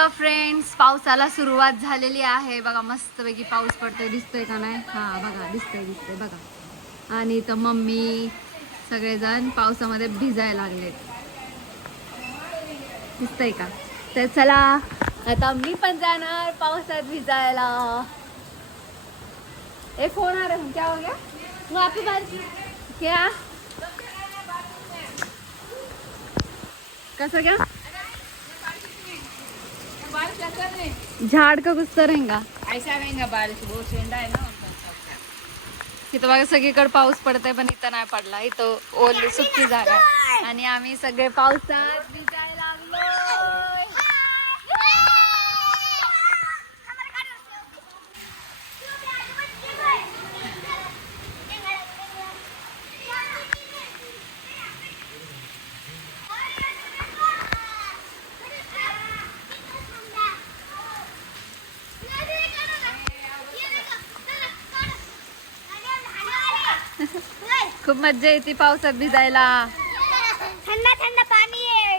बघा फ्रेंड्स, पावसाला सुरुवात झालेली आहे बघा. मस्तपैकी पाऊस पडतोय, दिसतोय का नाही? हा बघा, दिसतोय बघा. आणि इथं मम्मी सगळेजण पावसामध्ये भिजायला लागलेत, दिसतंय का? तर चला आता मी पण जाणार पावसात भिजायला. ए फोन आ रहा है, क्या हो गया? वहाँ पे बारिश क्या? कैसा क्या? झाड का कुछ रहेगा, ऐसा रहेगा बारिश, बहुत ठंडा है ना. इथं बघा सगळीकडे पाऊस पडतोय, पण इथं नाही पडला. इथं ओली सुकी जागा आहे. आणि आम्ही सगळे पावसात भिजायला लागलो. खूप मज्जा येते पावसात भिजायला. ठंडा ठंडा पाणी आहे.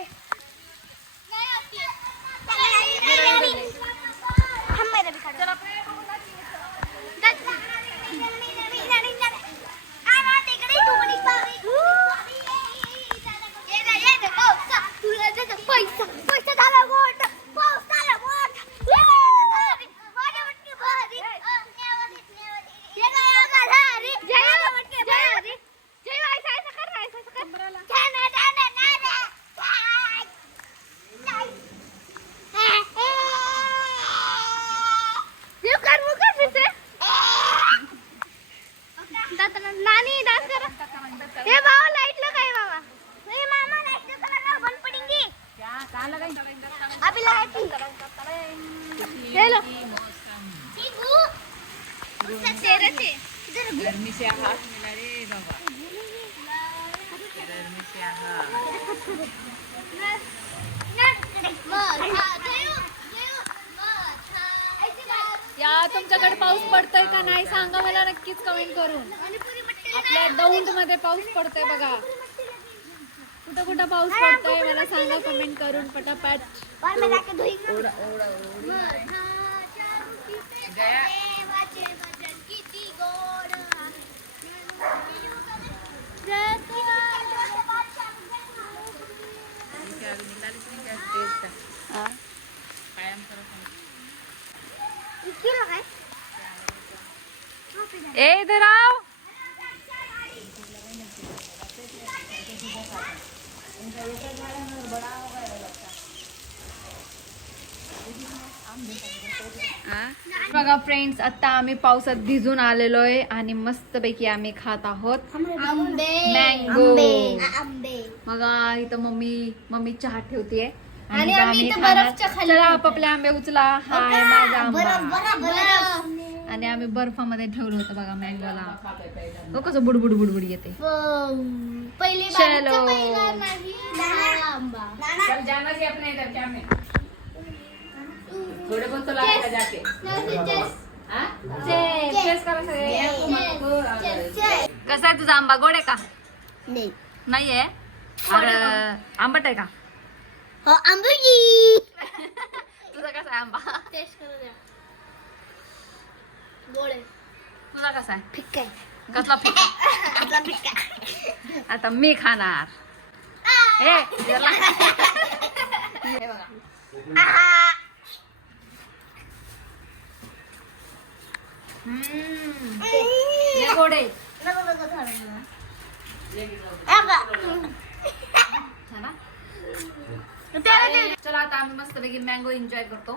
नानी डांस कर. हे बाबा लाइट लगाए बाबा. हे मामा लाइट लगाना बंद पड़ेंगी. क्या कहाँ लगाई? अभी लगाई थी. ले लो. उससे तेरे से गर्मी से हाथ मिला रे बाबा, गर्मी से हाथ. या तुमच्याकडे पाऊस पडतोय का नाही सांगा मला नक्कीच कमेंट करून. आपल्या दौंड मध्ये पाऊस पडतोय बघा. कुठं कुठं पाऊस पडतोय मला सांगा कमेंट करून पटापट. गया क्या निकाल इसमें तेज का हा. कायम करो. ए इधर आओ. बघा फ्रेंड्स, आता आम्ही पावसात भिजून आलेलोय आणि मस्तपैकी आम्ही खात आहोत मँगो. बघा इथं मम्मी चहा ठेवतीये आणि आम्ही खाणार. चला आपापले आंबे उचला. हाय माझा आंबा. आणि आम्ही बर्फामध्ये ठेवलं होतं बघा मँगोला. हो कसं बुडबुड बुडबुड येते. चलो चल जाना जी अपने इधर क्या में थोड़े बहुत तो लगाएगा जाके. हाँ? चेस करो सगळे. कसा आहे तुझा आंबा? गोड आहे का? नाही. नाहीये. अरे आंबट आहे का? हो आंबी. तुझा कसा आहे आंबा? टेस्ट करू द्या. गोड आहे. तुझा कसा आहे? फिक्का आहे. कसला फिका? आपला फिक्का. आता मी खाणार. हे बघा. हे गोड आहे. चला आता आम्ही मस्तपैकी मँगो एन्जॉय करतो.